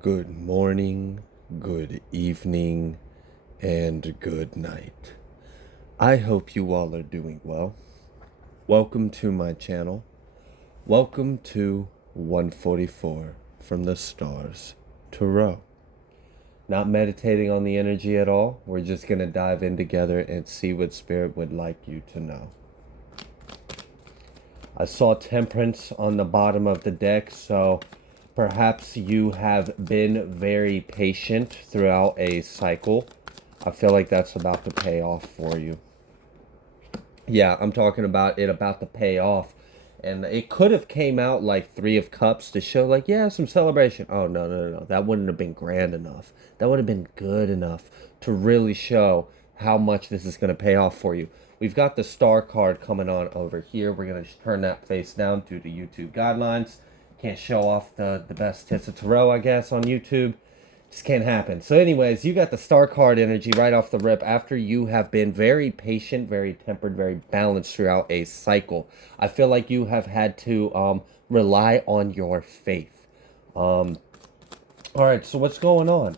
Good morning, good evening, and good night. I hope you all are doing well. Welcome to my channel. Welcome to 144 from the stars to row. Not meditating on the energy at all. We're just going to dive in together and see what Spirit would like you to know. I saw temperance on the bottom of the deck, so perhaps you have been very patient throughout a cycle. I feel like that's about to pay off for you. Yeah, I'm talking about it about to pay off. And it could have came out like Three of Cups to show like, yeah, some celebration. Oh, no, no, no, no. That wouldn't have been grand enough. That would have been good enough to really show how much this is going to pay off for you. We've got the star card coming on over here. We're going to turn that face down due to YouTube guidelines. Can't show off the best tits of tarot, I guess, on YouTube. Just can't happen. So anyways, you got the star card energy right off the rip after you have been very patient, very tempered, very balanced throughout a cycle. I feel like you have had to rely on your faith. All right, so what's going on?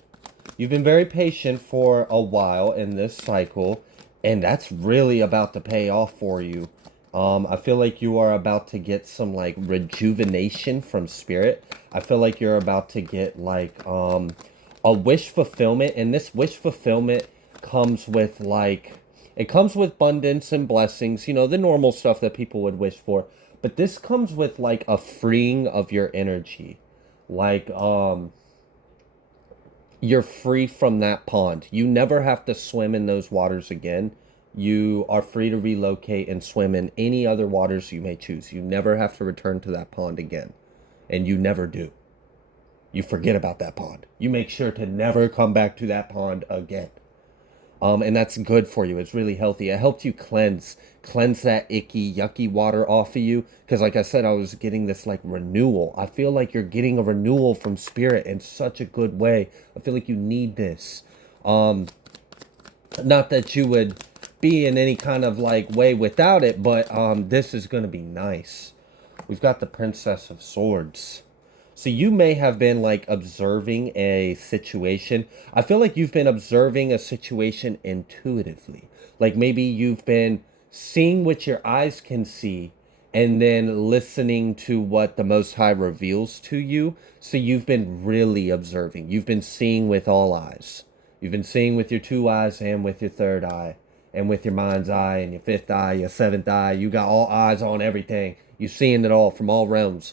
You've been very patient for a while in this cycle, and that's really about to pay off for you. I feel like you are about to get some like rejuvenation from spirit. I feel like you're about to get like a wish fulfillment, and this wish fulfillment comes with like it comes with abundance and blessings, you know, the normal stuff that people would wish for. But this comes with like a freeing of your energy. Like you're free from that pond. You never have to swim in those waters again. You are free to relocate and swim in any other waters you may choose. You never have to return to that pond again. And you never do. You forget about that pond. You make sure to never come back to that pond again. And that's good for you. It's really healthy. It helps you cleanse that icky, yucky water off of you. Because like I said, I was getting this like renewal. I feel like you're getting a renewal from spirit in such a good way. I feel like you need this. Not that you would be in any kind of like way without it, but this is going to be nice. We've got the Princess of Swords. So you may have been like observing a situation. I feel like you've been observing a situation intuitively. Like maybe you've been seeing what your eyes can see and then listening to what the Most High reveals to you. So you've been really observing. You've been seeing with all eyes. You've been seeing with your two eyes and with your third eye and with your mind's eye and your fifth eye, your seventh eye. You got all eyes on everything. You're seeing it all from all realms.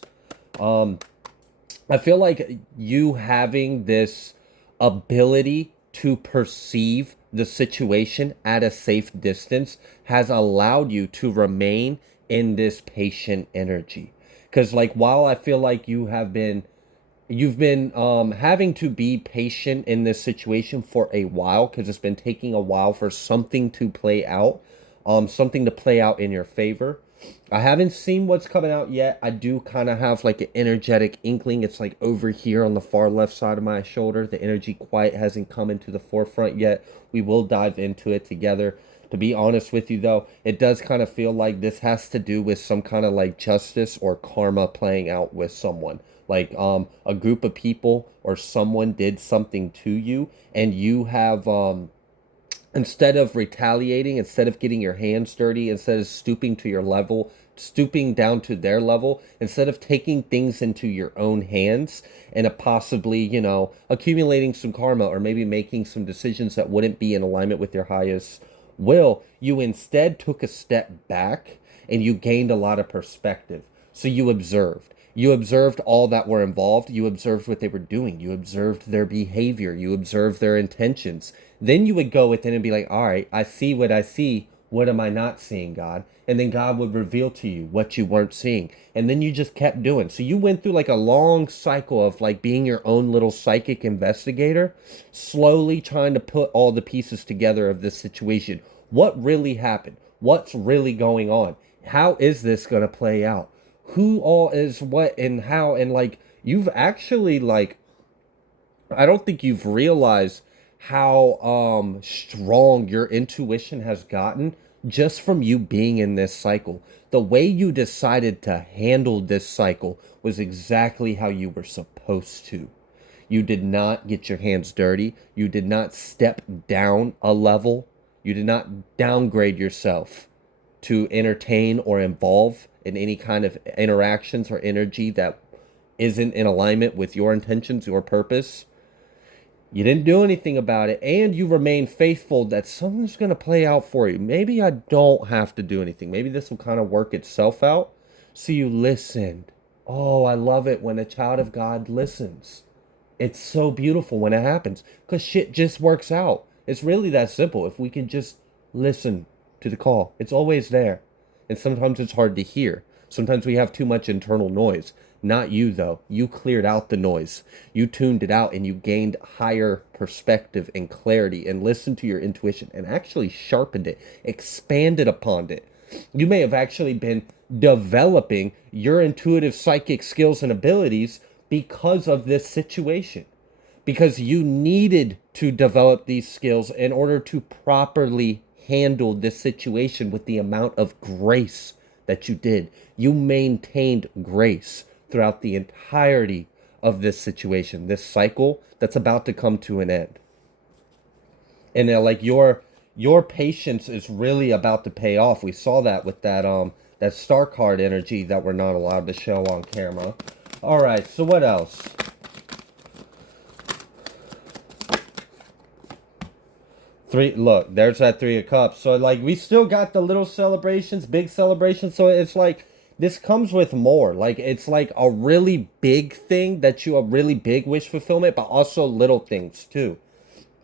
I feel like you having this ability to perceive the situation at a safe distance has allowed you to remain in this patient energy. Because like while I feel like you've been having to be patient in this situation for a while because it's been taking a while for something to play out, something to play out in your favor. I haven't seen what's coming out yet. I do kind of have like an energetic inkling. It's like over here on the far left side of my shoulder. The energy quite hasn't come into the forefront yet. We will dive into it together. To be honest with you though, it does kind of feel like this has to do with some kind of like justice or karma playing out with someone. Like a group of people or someone did something to you and you have instead of retaliating, instead of getting your hands dirty, instead of stooping to your level, stooping down to their level, instead of taking things into your own hands and possibly, you know, accumulating some karma or maybe making some decisions that wouldn't be in alignment with your highest will, you instead took a step back and you gained a lot of perspective. So you observed. You observed all that were involved. You observed what they were doing. You observed their behavior. You observed their intentions. Then you would go within and be like, all right, I see what I see. What am I not seeing, God? And then God would reveal to you what you weren't seeing. And then you just kept doing. So you went through like a long cycle of like being your own little psychic investigator, slowly trying to put all the pieces together of this situation. What really happened? What's really going on? How is this going to play out? Who all is what and how? And like, you've actually like, I don't think you've realized how strong your intuition has gotten just from you being in this cycle. The way you decided to handle this cycle was exactly how you were supposed to. You did not get your hands dirty. You did not step down a level. You did not downgrade yourself to entertain or involve in any kind of interactions or energy that isn't in alignment with your intentions, your purpose. You didn't do anything about it, and you remain faithful that something's going to play out for you. Maybe I don't have to do anything. Maybe this will kind of work itself out. So you listened. Oh, I love it when a child of God listens. It's so beautiful when it happens because shit just works out. It's really that simple. If we can just listen to the call, it's always there. And sometimes it's hard to hear. Sometimes we have too much internal noise. Not you, though. You cleared out the noise. You tuned it out and you gained higher perspective and clarity and listened to your intuition and actually sharpened it, expanded upon it. You may have actually been developing your intuitive psychic skills and abilities because of this situation, because you needed to develop these skills in order to properly handle this situation with the amount of grace that you did. You maintained grace throughout the entirety of this situation, this cycle that's about to come to an end. And like your patience is really about to pay off. We saw that with that star card energy that we're not allowed to show on camera. All right, so what else? Three, look, there's that Three of Cups. So like we still got the little celebrations, big celebrations. So it's like this comes with more. Like it's like a really big thing that you a really big wish fulfillment, but also little things too.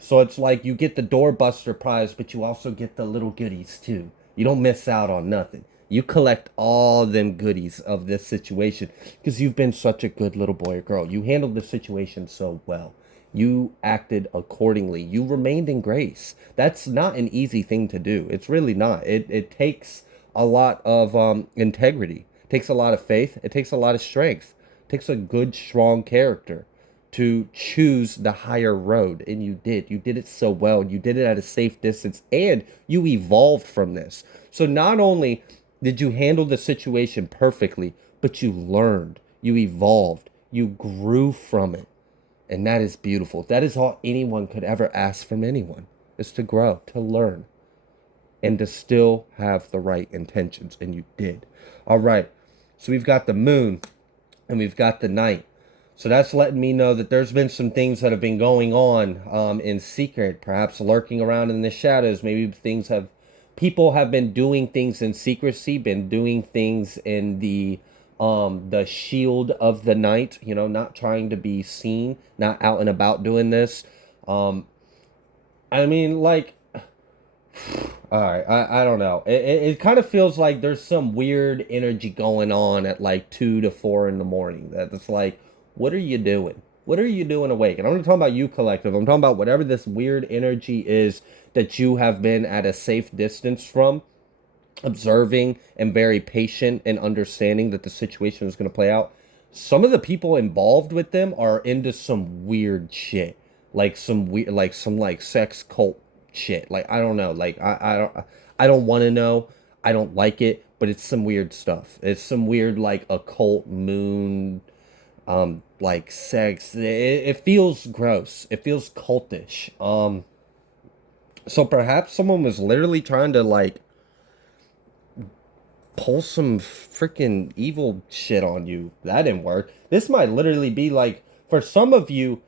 So it's like you get the doorbuster prize, but you also get the little goodies too. You don't miss out on nothing. You collect all them goodies of this situation because you've been such a good little boy or girl. You handled the situation so well. You acted accordingly. You remained in grace. That's not an easy thing to do. It's really not. It takes a lot of integrity. It takes a lot of faith. It takes a lot of strength. It takes a good, strong character to choose the higher road, and you did it so well. You did it at a safe distance, and you evolved from this. So not only did you handle the situation perfectly, but you learned, you evolved, you grew from it, and that is beautiful. That is all anyone could ever ask from anyone, is to grow, to learn, and to still have the right intentions, and you did. All right, so we've got the moon and we've got the night. So that's letting me know that there's been some things that have been going on in secret, perhaps lurking around in the shadows. Maybe people have been doing things in secrecy, been doing things in the shield of the night, not trying to be seen, not out and about doing this. I mean, like, all right, I don't know. It kind of feels like there's some weird energy going on at like 2 to 4 in the morning. That's like, what are you doing? What are you doing awake? And I'm not talking about you, collective. I'm talking about whatever this weird energy is that you have been at a safe distance from, observing and very patient and understanding that the situation is going to play out. Some of the people involved with them are into some weird shit, like some weird, like some like sex cult shit. Like I don't know, like I don't want to know. I don't like it, but it's some weird stuff. It's some weird like occult moon, like sex. It feels gross. It feels cultish. So perhaps someone was literally trying to like pull some freaking evil shit on you. That didn't work. This might literally be like, for some of you,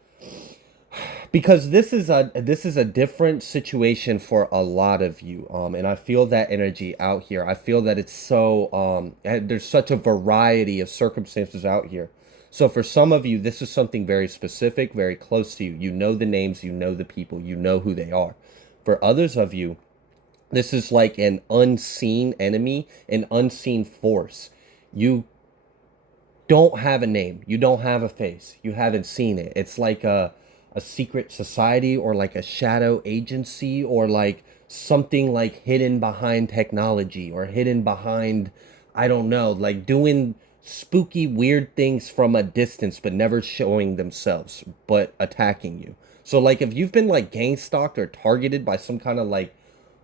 because this is a different situation for a lot of you, and I feel that energy out here. I feel that it's so there's such a variety of circumstances out here. So for some of you, this is something very specific, very close to you. You know the names, you know the people, you know who they are. For others of you, this is like an unseen enemy, an unseen force. You don't have a name. You don't have a face. You haven't seen it. It's like a secret society or like a shadow agency or like something like hidden behind technology or hidden behind, I don't know, like doing spooky, weird things from a distance but never showing themselves but attacking you. So like if you've been like gang stalked or targeted by some kind of like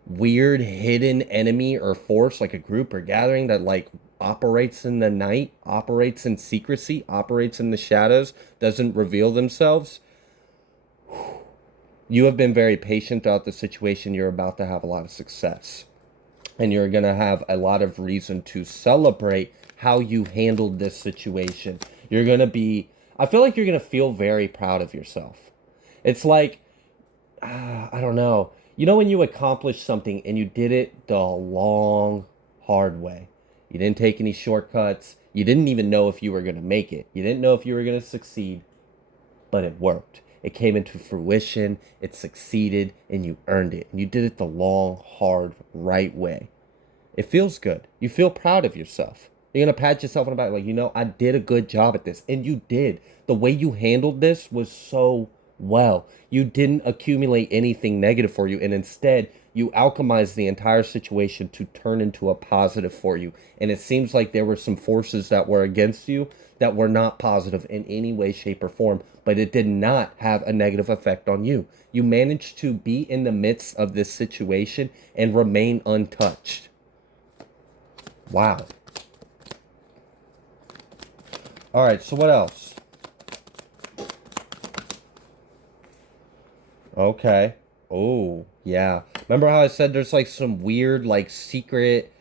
weird hidden enemy or force, like a group or gathering that like operates in the night, operates in secrecy, operates in the shadows, doesn't reveal themselves. You have been very patient throughout the situation. You're about to have a lot of success. And you're going to have a lot of reason to celebrate how you handled this situation. You're going to be, I feel like you're going to feel very proud of yourself. It's like, I don't know. You know, when you accomplish something and you did it the long, hard way, you didn't take any shortcuts. You didn't even know if you were going to make it. You didn't know if you were going to succeed, but it worked. It came into fruition, it succeeded, and you earned it. And you did it the long, hard, right way. It feels good. You feel proud of yourself. You're going to pat yourself on the back like, you know, I did a good job at this. And you did. The way you handled this was so well. You didn't accumulate anything negative for you. And instead, you alchemized the entire situation to turn into a positive for you. And it seems like there were some forces that were against you that were not positive in any way, shape, or form. But it did not have a negative effect on you. You managed to be in the midst of this situation and remain untouched. Wow. All right, so what else? Okay. Oh, yeah. Remember how I said there's like some weird, like secret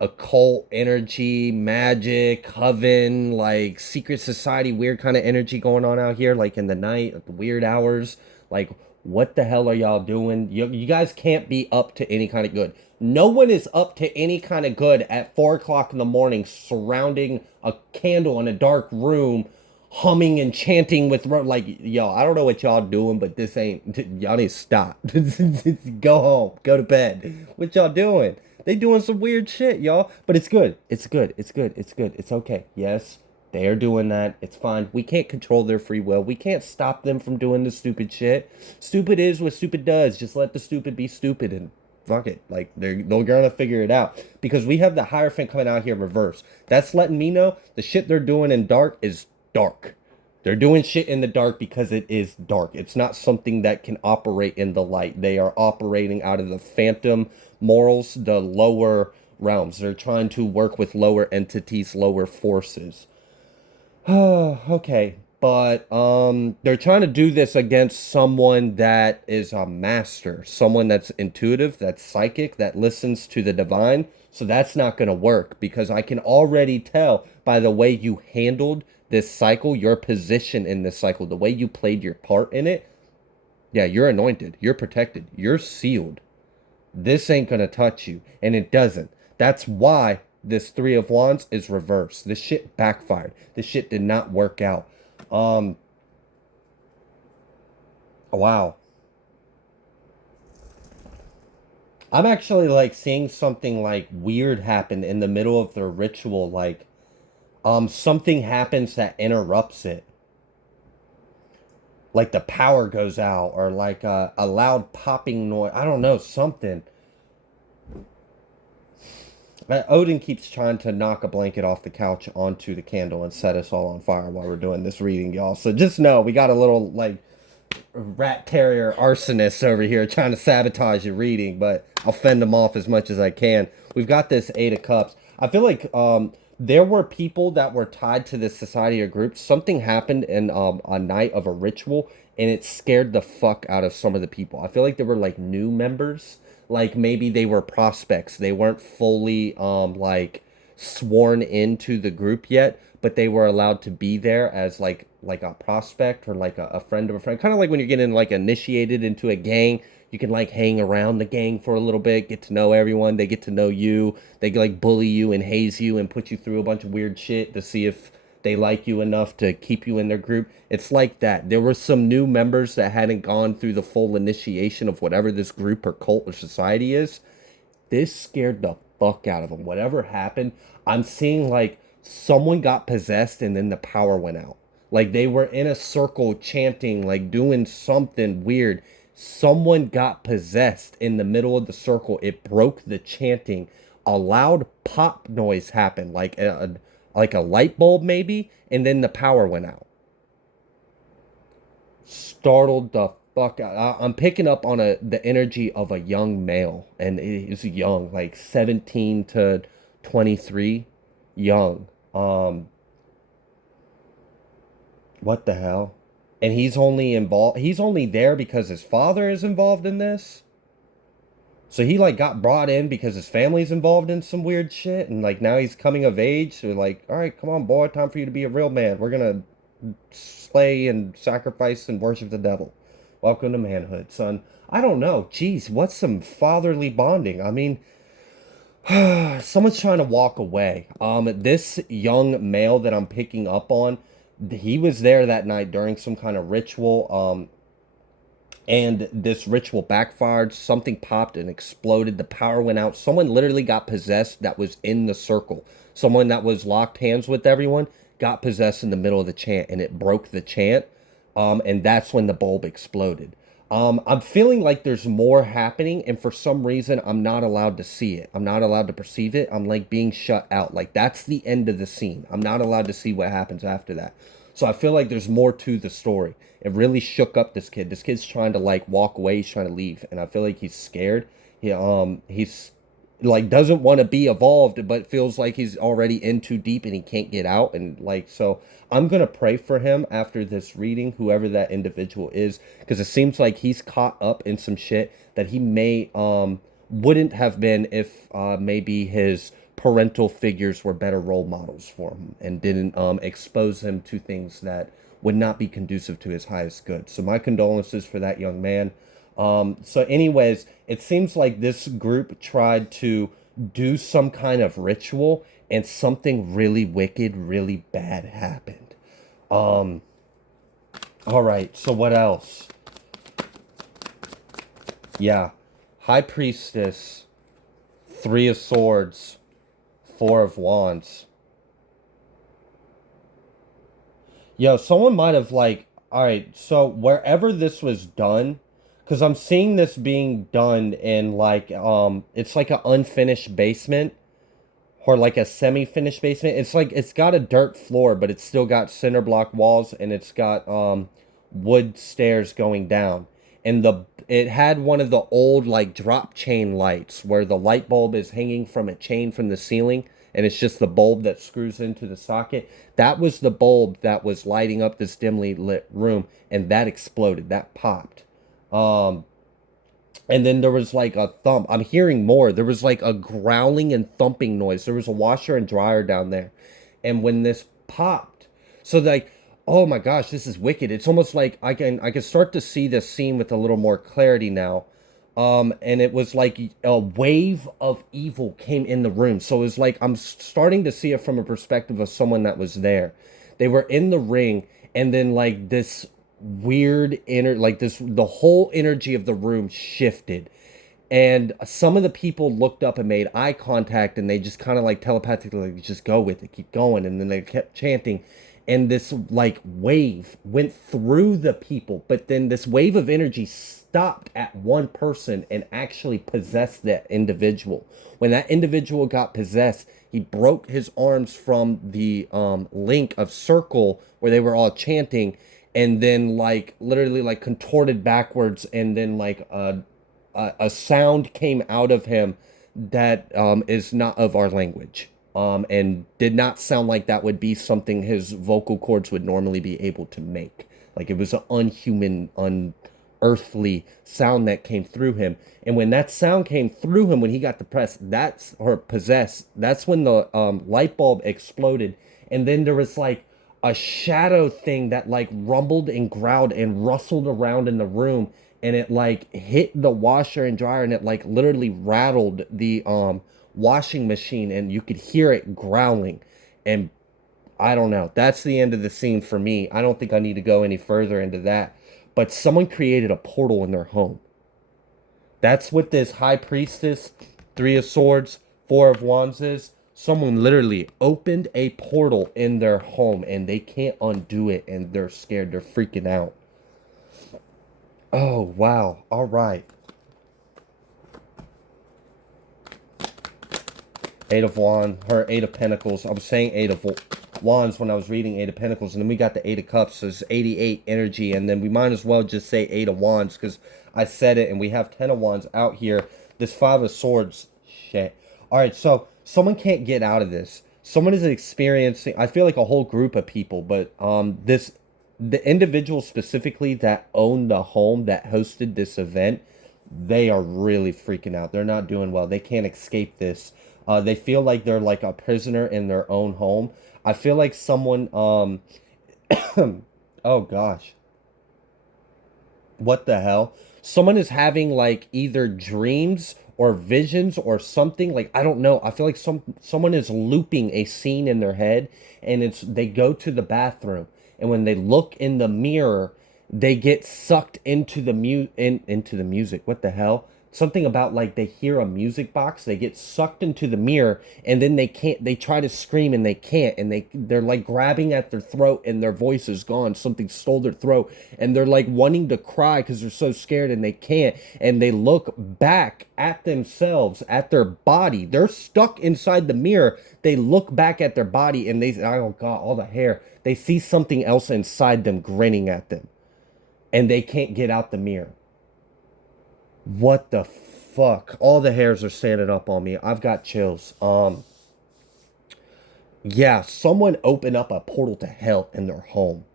occult energy, magic, coven, like secret society, weird kind of energy going on out here, like in the night, at the weird hours. Like, what the hell are y'all doing? You guys can't be up to any kind of good. No one is up to any kind of good at 4 o'clock in the morning, surrounding a candle in a dark room, humming and chanting with like, yo, I don't know what y'all doing, but this ain't, y'all need to stop. Go home, go to bed. What y'all doing? They doing some weird shit, y'all. But it's good. It's good. It's good. It's good. It's okay. Yes, they are doing that. It's fine. We can't control their free will. We can't stop them from doing the stupid shit. Stupid is what stupid does. Just let the stupid be stupid and fuck it. Like they're gonna figure it out. Because we have the Hierophant coming out here in reverse. That's letting me know the shit they're doing in dark is dark. They're doing shit in the dark because it is dark. It's not something that can operate in the light. They are operating out of the phantom morals, the lower realms. They're trying to work with lower entities, lower forces. Okay, but they're trying to do this against someone that is a master, someone that's intuitive, that's psychic, that listens to the divine. So that's not going to work because I can already tell by the way you handled this cycle, your position in this cycle, the way you played your part in it. Yeah, you're anointed, you're protected, you're sealed. This ain't gonna touch you, and it doesn't. That's why this Three of Wands is reversed. This shit backfired. This shit did not work out. Um, wow. I'm actually like seeing something like weird happen in the middle of the ritual. Like, something happens that interrupts it. Like the power goes out, or like a loud popping noise. I don't know, something. Odin keeps trying to knock a blanket off the couch onto the candle and set us all on fire while we're doing this reading, y'all. So just know we got a little like rat terrier arsonist over here trying to sabotage your reading, but I'll fend them off as much as I can. We've got this Eight of Cups. I feel like there were people that were tied to this society or group. Something happened in a night of a ritual, and it scared the fuck out of some of the people. I feel like there were like new members, like maybe they were prospects. They weren't fully like sworn into the group yet, but they were allowed to be there as like a prospect or like a friend of a friend. Kind of like when you're getting like initiated into a gang, you can like hang around the gang for a little bit, get to know everyone, they get to know you, they like bully you and haze you and put you through a bunch of weird shit to see if they like you enough to keep you in their group. It's like that. There were some new members that hadn't gone through the full initiation of whatever this group or cult or society is. This scared the fuck out of them. Whatever happened, I'm seeing like someone got possessed and then the power went out. Like they were in a circle chanting, like doing something weird. Someone got possessed in the middle of the circle. It broke the chanting. A loud pop noise happened, like a light bulb maybe, and then the power went out. Startled the fuck. I'm picking up on the energy of a young male, and he's young, like 17 to 23, young. What the hell? And he's only involved. He's only there because his father is involved in this. So he like got brought in because his family's involved in some weird shit, and like now he's coming of age. So like, all right, come on, boy, time for you to be a real man. We're gonna slay and sacrifice and worship the devil. Welcome to manhood, son. I don't know. Jeez, what's some fatherly bonding? I mean, someone's trying to walk away. This young male that I'm picking up on, he was there that night during some kind of ritual. And this ritual backfired. Something popped and exploded. The power went out. Someone literally got possessed that was in the circle. Someone that was locked hands with everyone got possessed in the middle of the chant, and it broke the chant. And that's when the bulb exploded. I'm feeling like there's more happening, and for some reason, I'm not allowed to see it. I'm not allowed to perceive it. I'm like being shut out. Like that's the end of the scene. I'm not allowed to see what happens after that. So I feel like there's more to the story. It really shook up this kid. This kid's trying to like walk away. He's trying to leave, and I feel like he's scared. He's like doesn't want to be evolved, but feels like he's already in too deep and he can't get out. And like so, I'm gonna pray for him after this reading, whoever that individual is, because it seems like he's caught up in some shit that he may wouldn't have been if maybe his parental figures were better role models for him and didn't expose him to things that would not be conducive to his highest good. So my condolences for that young man. So anyways, it seems like this group tried to do some kind of ritual and something really wicked, really bad happened. All right, so what else? Yeah, High Priestess, Three of Swords, Four of Wands. Yo, someone might have like, all right, so wherever this was done, because I'm seeing this being done in like, it's like an unfinished basement or like a semi-finished basement. It's like it's got a dirt floor, but it's still got cinder block walls, and it's got wood stairs going down. And it had one of the old like drop chain lights where the light bulb is hanging from a chain from the ceiling, and it's just the bulb that screws into the socket. That was the bulb that was lighting up this dimly lit room, and that exploded. That popped. Um, and then there was like a thump. I'm hearing more. There was like a growling and thumping noise. There was a washer and dryer down there. And when this popped, so like, oh my gosh, this is wicked. It's almost like I can start to see this scene with a little more clarity now. And it was like a wave of evil came in the room. So it was like I'm starting to see it from a perspective of someone that was there. They were in the ring, and then like this weird like this, the whole energy of the room shifted, and some of the people looked up and made eye contact, and they just kind of like telepathically like, just go with it, keep going, and then they kept chanting, and this like wave went through the people, but then this wave of energy stopped at one person and actually possessed that individual. When that individual got possessed, he broke his arms from the link of circle where they were all chanting, and then like literally like contorted backwards, and then like a sound came out of him that is not of our language, and did not sound like that would be something his vocal cords would normally be able to make. Like it was an unhuman, unearthly sound that came through him. And when that sound came through him, when he got depressed, that's or possessed, that's when the light bulb exploded. And then there was like a shadow thing that like rumbled and growled and rustled around in the room, and it like hit the washer and dryer, and it like literally rattled the washing machine, and you could hear it growling. And I don't know, that's the end of the scene for me. I don't think I need to go any further into that, but someone created a portal in their home. That's what this High Priestess, Three of Swords, Four of Wands is. Someone literally opened a portal in their home, and they can't undo it, and they're scared. They're freaking out. Oh, wow. All right. Eight of Wands, or Eight of Pentacles. I was saying Wands when I was reading Eight of Pentacles, and then we got the Eight of Cups, so it's 88 energy, and then we might as well just say Eight of Wands because I said it, and we have 10 of Wands out here. This Five of Swords, shit. All right, so someone can't get out of this. Someone is experiencing, I feel like a whole group of people, but the individual specifically that owned the home that hosted this event, they are really freaking out. They're not doing well. They can't escape this. They feel like they're like a prisoner in their own home. I feel like someone, oh gosh, what the hell? Someone is having like either dreams or visions or something. Like I don't know. I feel like someone is looping a scene in their head, and it's they go to the bathroom, and when they look in the mirror, they get sucked into into the music. What the hell? Something about like they hear a music box, they get sucked into the mirror, and then they try to scream and they can't, and they're like grabbing at their throat and their voice is gone. Something stole their throat, and they're like wanting to cry because they're so scared and they can't, and they look back at themselves, at their body. They're stuck inside the mirror. They look back at their body and they, oh god, all the hair, they see something else inside them grinning at them, and they can't get out the mirror. What the fuck? All the hairs are standing up on me. I've got chills. Yeah, someone opened up a portal to hell in their home.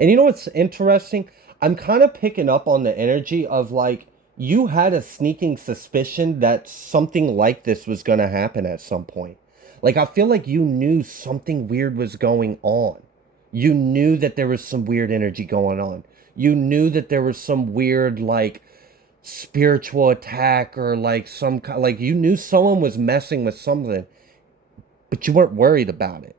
And you know what's interesting? I'm kind of picking up on the energy of like you had a sneaking suspicion that something like this was going to happen at some point. Like I feel like you knew something weird was going on. You knew that there was some weird energy going on. You knew that there was some weird like spiritual attack or like like you knew someone was messing with something, but you weren't worried about it.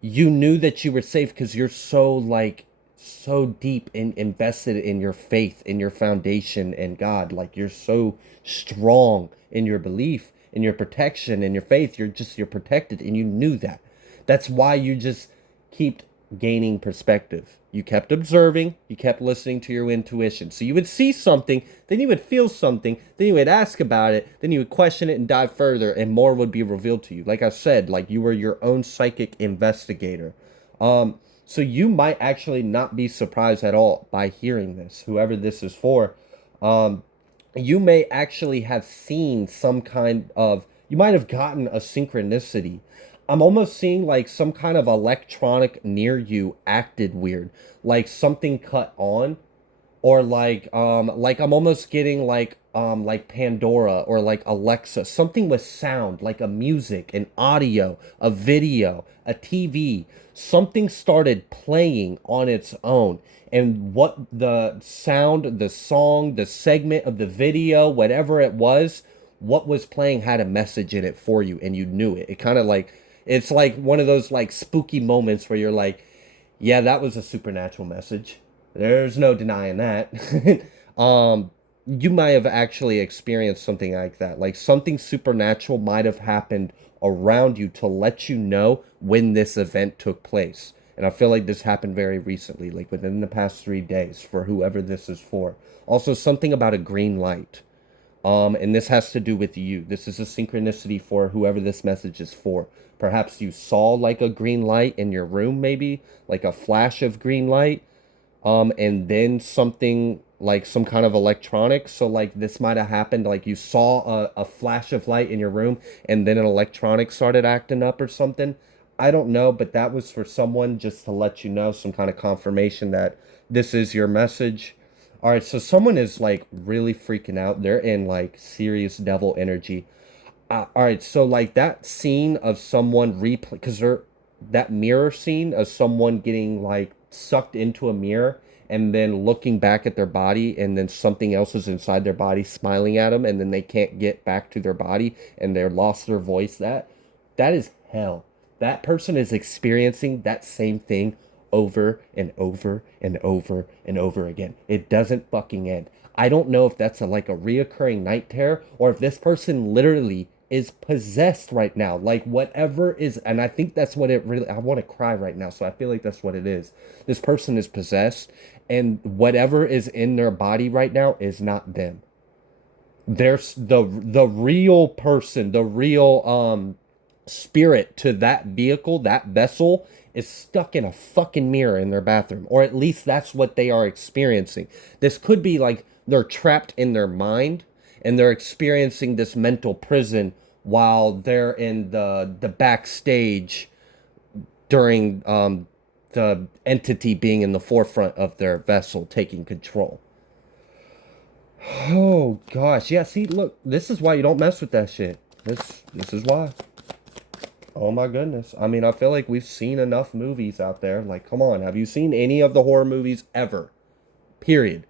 You knew that you were safe because you're so like so deep and invested in your faith, in your foundation and God. Like you're so strong in your belief, in your protection, in your faith. You're protected, and you knew that. That's why you just keep gaining perspective. You kept observing, you kept listening to your intuition. So you would see something, then you would feel something, then you would ask about it, then you would question it and dive further, and more would be revealed to you. Like I said, like you were your own psychic investigator. So you might actually not be surprised at all by hearing this, whoever this is for. Um, you may actually have seen some kind of, you might have gotten a synchronicity. I'm almost seeing like some kind of electronic near you acted weird, like something cut on, or like I'm almost getting like Pandora or like Alexa, something with sound, like a music, an audio, a video, a TV. Something started playing on its own, and what the sound, the song, the segment of the video, whatever it was, what was playing had a message in it for you, and you knew it. It kind of like it's like one of those like spooky moments where you're like, yeah, that was a supernatural message. There's no denying that. You might have actually experienced something like that. Like something supernatural might have happened around you to let you know when this event took place. And I feel like this happened very recently, like within the past 3 days for whoever this is for. Also, something about a green light. And this has to do with you. This is a synchronicity for whoever this message is for. Perhaps you saw like a green light in your room, maybe like a flash of green light, and then something like some kind of electronics. So like this might have happened, like you saw a flash of light in your room, and then an electronic started acting up or something. I don't know, but that was for someone just to let you know, some kind of confirmation that this is your message. All right, so someone is like really freaking out. They're in like serious devil energy. All right, so like that scene of someone replay, because they're that mirror scene of someone getting like sucked into a mirror and then looking back at their body, and then something else is inside their body smiling at them, and then they can't get back to their body and they're lost their voice. That is hell. That person is experiencing that same thing over and over and over and over again. It doesn't fucking end. I don't know if that's like a reoccurring night terror, or if this person literally is possessed right now. Like whatever is, and I think that's what it really, I want to cry right now. So I feel like that's what it is. This person is possessed, and whatever is in their body right now is not them. There's the real person, the real spirit to that vehicle, that vessel, is stuck in a fucking mirror in their bathroom. Or at least that's what they are experiencing. This could be like they're trapped in their mind and they're experiencing this mental prison while they're in the backstage during the entity being in the forefront of their vessel taking control. Oh gosh, yeah. See, look, this is why you don't mess with that shit. This is why. Oh my goodness. I mean, I feel like we've seen enough movies out there. Like, come on, have you seen any of the horror movies ever? Period.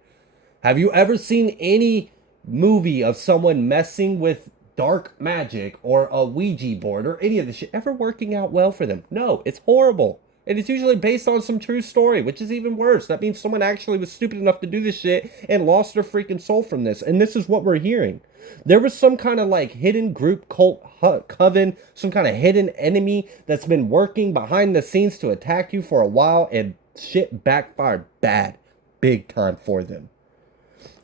Have you ever seen any movie of someone messing with dark magic or a Ouija board or any of this shit ever working out well for them? No, it's horrible. And it's usually based on some true story, which is even worse. That means someone actually was stupid enough to do this shit and lost their freaking soul from this. And this is what we're hearing. There was some kind of like hidden group, cult, coven, some kind of hidden enemy that's been working behind the scenes to attack you for a while, and shit backfired bad, big time for them.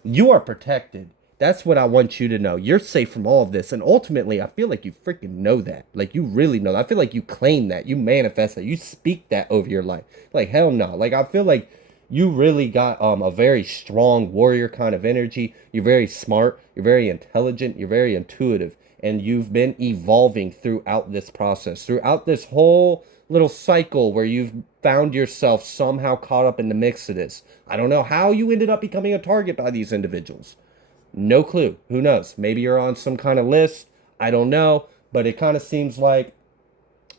You are protected. That's what I want you to know. You're safe from all of this. And ultimately, I feel like you freaking know that. Like, you really know that. I feel like you claim that. You manifest that. You speak that over your life. Like, hell no. Like, I feel like you really got a very strong warrior kind of energy. You're very smart. You're very intelligent. You're very intuitive. And you've been evolving throughout this process. Throughout this whole little cycle where you've found yourself somehow caught up in the mix of this. I don't know how you ended up becoming a target by these individuals. No clue. Who knows? Maybe you're on some kind of list. I don't know. But it kind of seems like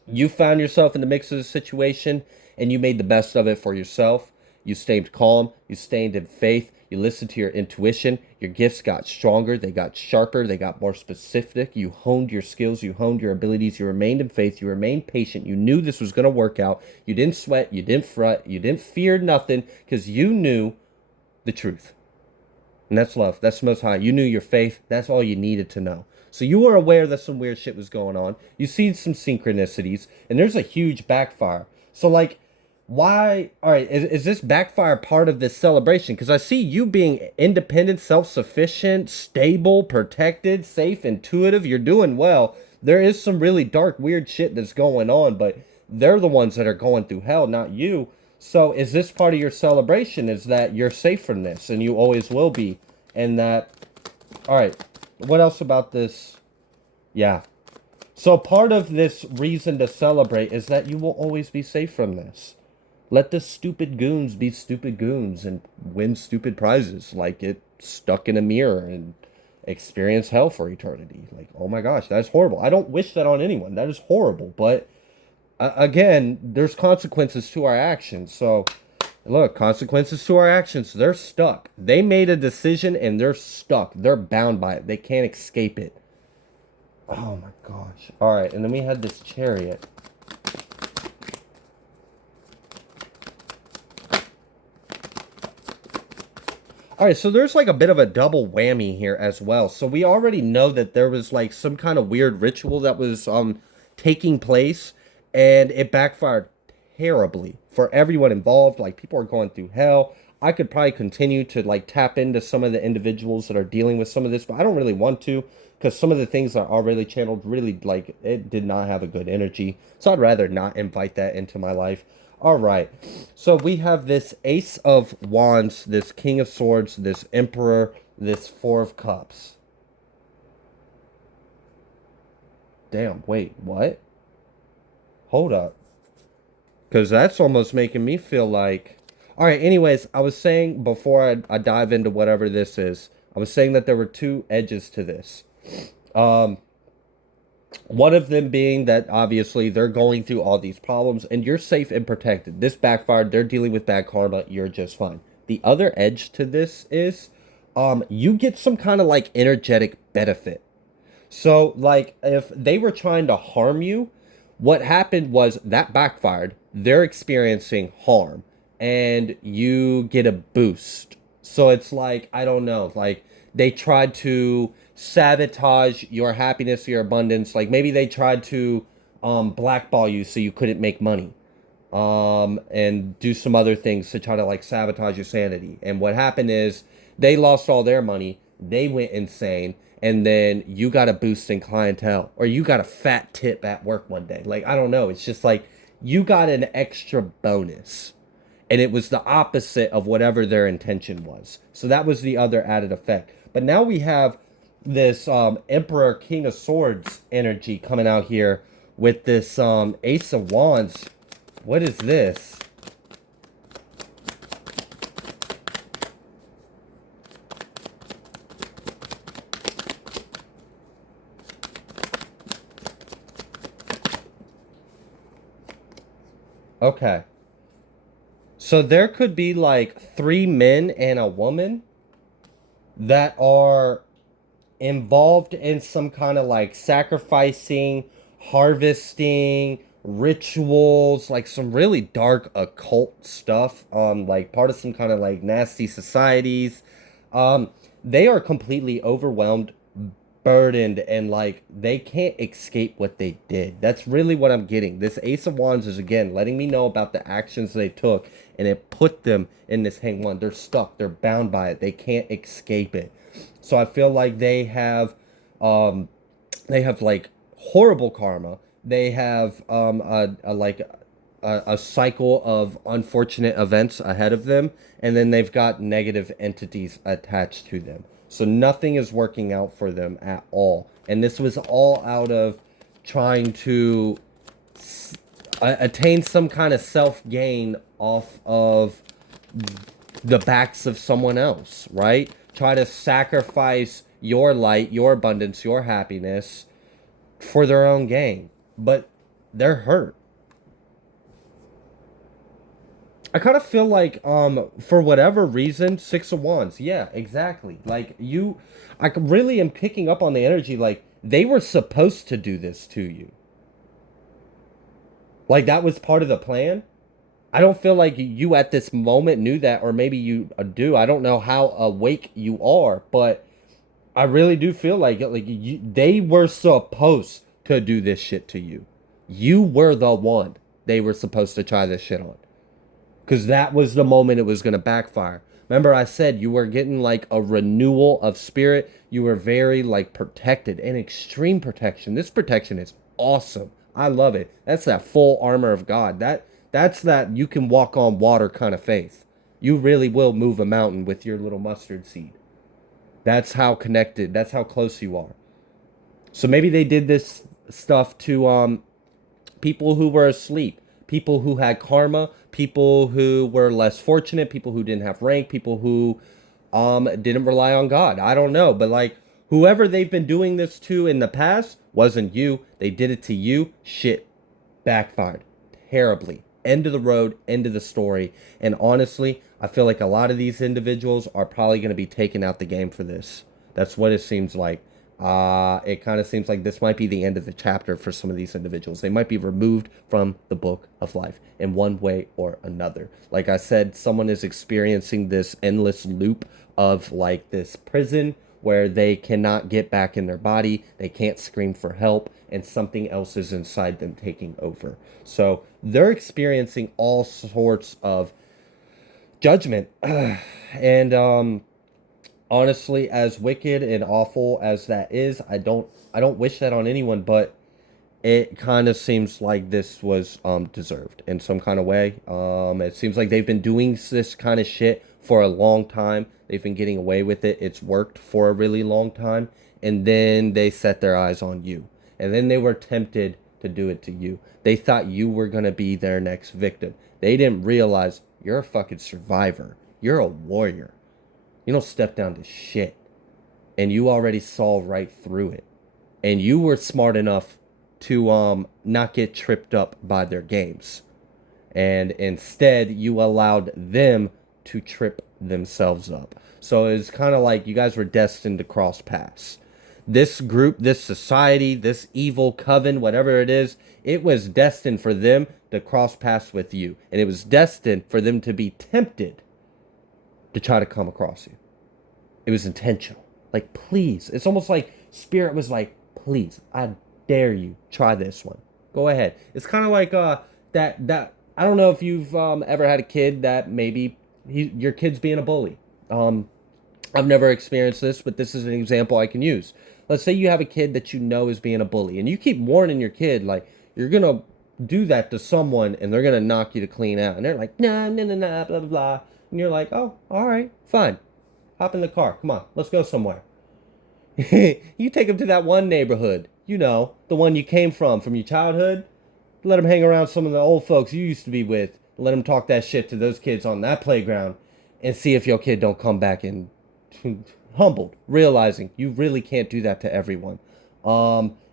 you found yourself in the mix of the situation and you made the best of it for yourself. You stayed calm. You stayed in faith. You listened to your intuition. Your gifts got stronger. They got sharper. They got more specific. You honed your skills. You honed your abilities. You remained in faith. You remained patient. You knew this was going to work out. You didn't sweat. You didn't fret. You didn't fear nothing because you knew the truth. And that's love. That's the Most High. You knew your faith. That's all you needed to know. So you were aware that some weird shit was going on. You see some synchronicities, and there's a huge backfire. So, like, why? All right, is this backfire part of this celebration? Because I see you being independent, self-sufficient, stable, protected, safe, intuitive. You're doing well. There is some really dark, weird shit that's going on, but they're the ones that are going through hell, not you. So is this part of your celebration? Is that you're safe from this and you always will be? And that, all right, what else about this? Yeah. So part of this reason to celebrate is that you will always be safe from this. Let the stupid goons be stupid goons and win stupid prizes like it stuck in a mirror and experience hell for eternity. Like, oh my gosh, that's horrible. I don't wish that on anyone. That is horrible. But again, there's consequences to our actions. So, look, consequences to our actions. They're stuck. They made a decision and they're stuck. They're bound by it. They can't escape it. Oh my gosh. All right, and then we had this chariot. All right, so there's like a bit of a double whammy here as well. So we already know that there was like some kind of weird ritual that was taking place, and it backfired terribly for everyone involved. Like, people are going through hell. I could probably continue to like tap into some of the individuals that are dealing with some of this, but I don't really want to, because some of the things that are already channeled really, like, it did not have a good energy. So I'd rather not invite that into my life. All right, so we have this Ace of Wands, this King of Swords, this Emperor, this Four of Cups. Damn, wait, what? Hold up. Because that's almost making me feel like... All right, anyways, I was saying before I dive into whatever this is, I was saying that there were two edges to this. One of them being that obviously they're going through all these problems and you're safe and protected. This backfired. They're dealing with bad karma. You're just fine. The other edge to this is you get some kind of like energetic benefit. So like if they were trying to harm you, what happened was that backfired. They're experiencing harm and you get a boost. So it's like, I don't know, like they tried to sabotage your happiness, your abundance. Like maybe they tried to blackball you so you couldn't make money, and do some other things to try to like sabotage your sanity. And what happened is they lost all their money. they went insane, and then you got a boost in clientele, or you got a fat tip at work one day. Like, I don't know. It's just like you got an extra bonus. And it was the opposite of whatever their intention was. So that was the other added effect. But now we have this Emperor King of Swords energy coming out here with this Ace of Wands. What is this? Okay. So there could be like 3 men and a woman that are involved in some kind of like sacrificing, harvesting, rituals, like some really dark occult stuff, like part of some kind of like nasty societies. Um, they are completely overwhelmed, burdened, and like they can't escape what they did. That's really what I'm getting. This Ace of Wands is again letting me know about the actions they took, and it put them in this hang one. They're stuck, they're bound by it, they can't escape it. So I feel like um they have like horrible karma. They have a cycle of unfortunate events ahead of them, and then they've got negative entities attached to them. So nothing is working out for them at all. And this was all out of trying to attain some kind of self gain off of the backs of someone else, right? Try to sacrifice your light, your abundance, your happiness for their own gain. But they're hurt. I kind of feel like, for whatever reason, Six of Wands. Yeah, exactly. Like I really am picking up on the energy. Like they were supposed to do this to you. Like that was part of the plan. I don't feel like you at this moment knew that, or maybe you do. I don't know how awake you are, but I really do feel like they were supposed to do this shit to you. You were the one they were supposed to try this shit on. Because that was the moment it was going to backfire. Remember, I said you were getting like a renewal of spirit. You were very like protected and extreme protection. This protection is awesome. I love it. That's that full armor of God. That's that you can walk on water kind of faith. You really will move a mountain with your little mustard seed. That's how connected. That's how close you are. So maybe they did this stuff to people who were asleep, people who had karma, people who were less fortunate, people who didn't have rank, people who didn't rely on God. I don't know, but like whoever they've been doing this to in the past wasn't you. They did it to you. Shit backfired terribly. End of the road, end of the story. And honestly, I feel like a lot of these individuals are probably going to be taken out the game for this. That's what it seems like. It kind of seems like this might be the end of the chapter for some of these individuals. They might be removed from the book of life in one way or another. Like I said, someone is experiencing this endless loop of like this prison where they cannot get back in their body, they can't scream for help, and something else is inside them taking over. So they're experiencing all sorts of judgment. And honestly, as wicked and awful as that is, I don't wish that on anyone, but it kind of seems like this was deserved in some kind of way. It seems like they've been doing this kind of shit for a long time. They've been getting away with it. It's worked for a really long time, and then they set their eyes on you, and then they were tempted to do it to you. They thought you were gonna be their next victim. They didn't realize you're a fucking survivor. You're a warrior. You don't step down to shit. And you already saw right through it. And you were smart enough to not get tripped up by their games. And instead, you allowed them to trip themselves up. So it's kind of like you guys were destined to cross paths. This group, this society, this evil coven, whatever it is, it was destined for them to cross paths with you. And it was destined for them to be tempted to try to come across you. It was intentional. Like, please. It's almost like Spirit was like, please, I dare you, try this one. Go ahead. It's kind of like that I don't know if you've ever had a kid that maybe your kid's being a bully. I've never experienced this, but this is an example I can use. Let's say you have a kid that you know is being a bully, and you keep warning your kid, like, you're going to do that to someone, and they're going to knock you to clean out. And they're like, nah, nah, nah, nah, blah, blah, blah. And you're like, oh, all right, fine. Hop in the car. Come on, let's go somewhere. You take them to that one neighborhood, you know, the one you came from your childhood. Let them hang around some of the old folks you used to be with. Let them talk that shit to those kids on that playground, and see if your kid don't come back and humbled, realizing you really can't do that to everyone.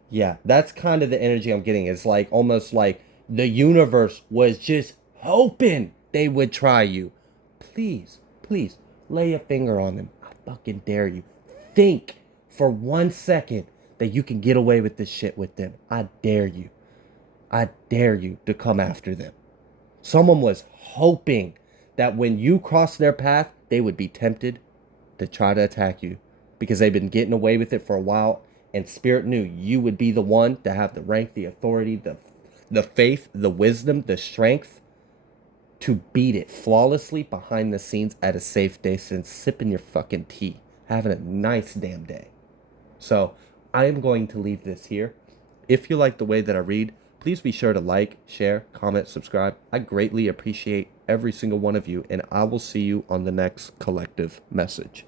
Yeah, that's kind of the energy I'm getting. It's like almost like the universe was just hoping they would try you. Please, please, lay a finger on them. I fucking dare you. Think for 1 second that you can get away with this shit with them. I dare you. I dare you to come after them. Someone was hoping that when you crossed their path, they would be tempted to try to attack you because they've been getting away with it for a while, and Spirit knew you would be the one to have the rank, the authority, the faith, the wisdom, the strength to beat it flawlessly behind the scenes at a safe distance, sipping your fucking tea, having a nice damn day. So I am going to leave this here. If you like the way that I read, please be sure to like, share, comment, subscribe. I greatly appreciate every single one of you, and I will see you on the next collective message.